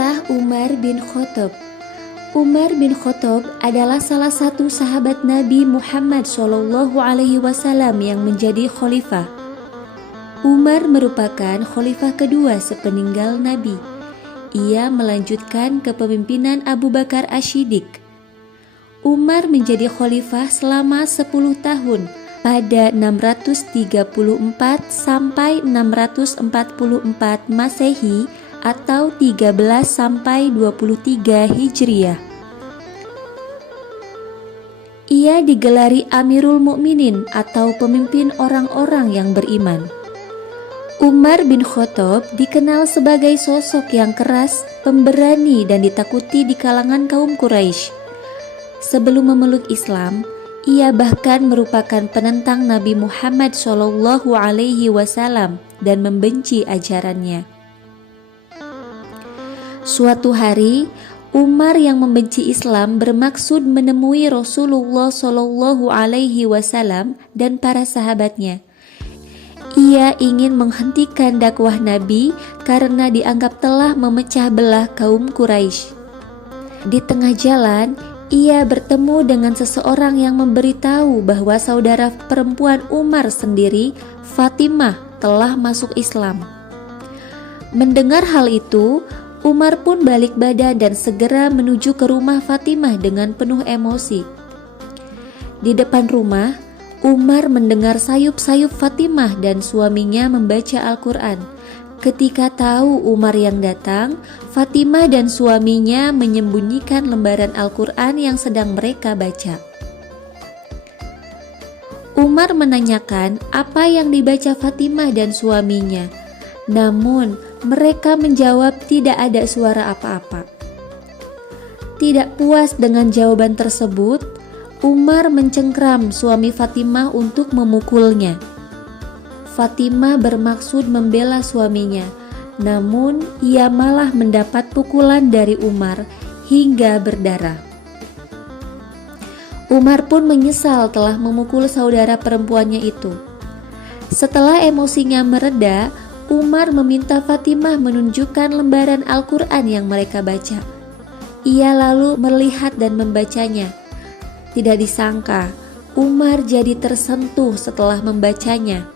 Kisah Umar bin Khattab. Umar bin Khattab adalah salah satu sahabat Nabi Muhammad SAW yang menjadi khalifah. Umar merupakan khalifah kedua sepeninggal Nabi. Ia melanjutkan kepemimpinan Abu Bakar Asy-Syiddiq. Umar menjadi khalifah selama 10 tahun pada 634 sampai 644 Masehi atau 13 sampai 23 Hijriah. Ia digelari Amirul Mukminin atau pemimpin orang-orang yang beriman. Umar bin Khattab dikenal sebagai sosok yang keras, pemberani dan ditakuti di kalangan kaum Quraisy. Sebelum memeluk Islam, ia bahkan merupakan penentang Nabi Muhammad SAW dan membenci ajarannya. Suatu hari, Umar yang membenci Islam bermaksud menemui Rasulullah SAW dan para sahabatnya. Ia ingin menghentikan dakwah Nabi karena dianggap telah memecah belah kaum Quraisy. Di tengah jalan, ia bertemu dengan seseorang yang memberitahu bahwa saudara perempuan Umar sendiri, Fatimah, telah masuk Islam. Mendengar hal itu, Umar pun balik badan dan segera menuju ke rumah Fatimah dengan penuh emosi. Di depan rumah, Umar mendengar sayup-sayup Fatimah dan suaminya membaca Al-Quran. Ketika tahu Umar yang datang, Fatimah dan suaminya menyembunyikan lembaran Al-Quran yang sedang mereka baca. Umar menanyakan apa yang dibaca Fatimah dan suaminya, namun mereka menjawab tidak ada suara apa-apa. Tidak puas dengan jawaban tersebut, Umar mencengkram suami Fatimah untuk memukulnya. Fatimah bermaksud membela suaminya, namun ia malah mendapat pukulan dari Umar hingga berdarah. Umar pun menyesal telah memukul saudara perempuannya itu. Setelah emosinya mereda, Umar meminta Fatimah menunjukkan lembaran Al-Quran yang mereka baca. Ia lalu melihat dan membacanya. Tidak disangka, Umar jadi tersentuh setelah membacanya.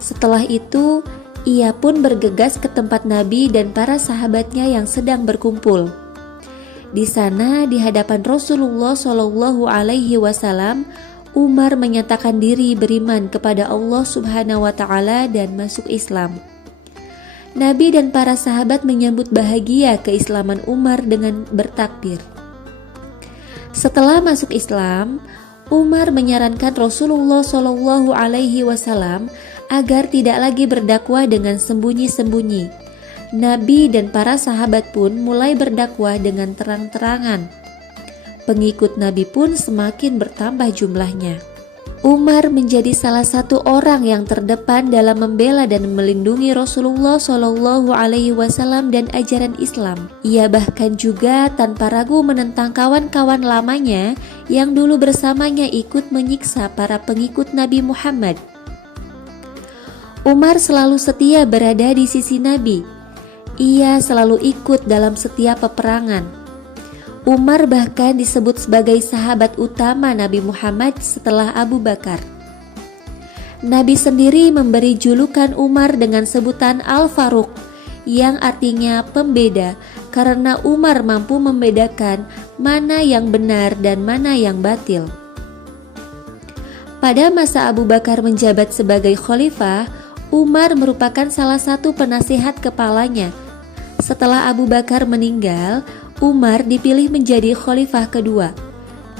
Setelah itu, ia pun bergegas ke tempat Nabi dan para sahabatnya yang sedang berkumpul. Di sana, di hadapan Rasulullah SAW, Umar menyatakan diri beriman kepada Allah Subhanahu wa Ta'ala dan masuk Islam. Nabi dan para sahabat menyambut bahagia keislaman Umar dengan bertakbir. Setelah masuk Islam, Umar menyarankan Rasulullah SAW agar tidak lagi berdakwah dengan sembunyi-sembunyi. Nabi dan para sahabat pun mulai berdakwah dengan terang-terangan. Pengikut Nabi pun semakin bertambah jumlahnya. Umar menjadi salah satu orang yang terdepan dalam membela dan melindungi Rasulullah SAW dan ajaran Islam. Ia bahkan juga tanpa ragu menentang kawan-kawan lamanya yang dulu bersamanya ikut menyiksa para pengikut Nabi Muhammad. Umar selalu setia berada di sisi Nabi. Ia selalu ikut dalam setiap peperangan. Umar bahkan disebut sebagai sahabat utama Nabi Muhammad setelah Abu Bakar. Nabi sendiri memberi julukan Umar dengan sebutan Al-Faruq, yang artinya pembeda, karena Umar mampu membedakan mana yang benar dan mana yang batil. Pada masa Abu Bakar menjabat sebagai khalifah, Umar merupakan salah satu penasihat kepalanya. Setelah Abu Bakar meninggal, Umar dipilih menjadi khalifah kedua.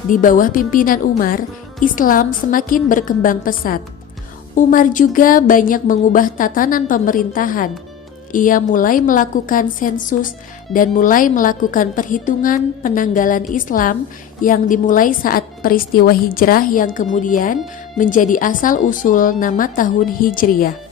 Di bawah pimpinan Umar, Islam semakin berkembang pesat. Umar juga banyak mengubah tatanan pemerintahan. Ia mulai melakukan sensus dan mulai melakukan perhitungan penanggalan Islam yang dimulai saat peristiwa hijrah yang kemudian menjadi asal-usul nama tahun Hijriyah.